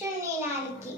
ఇచ్చేశారు చున్నీలాలకి తర్వాత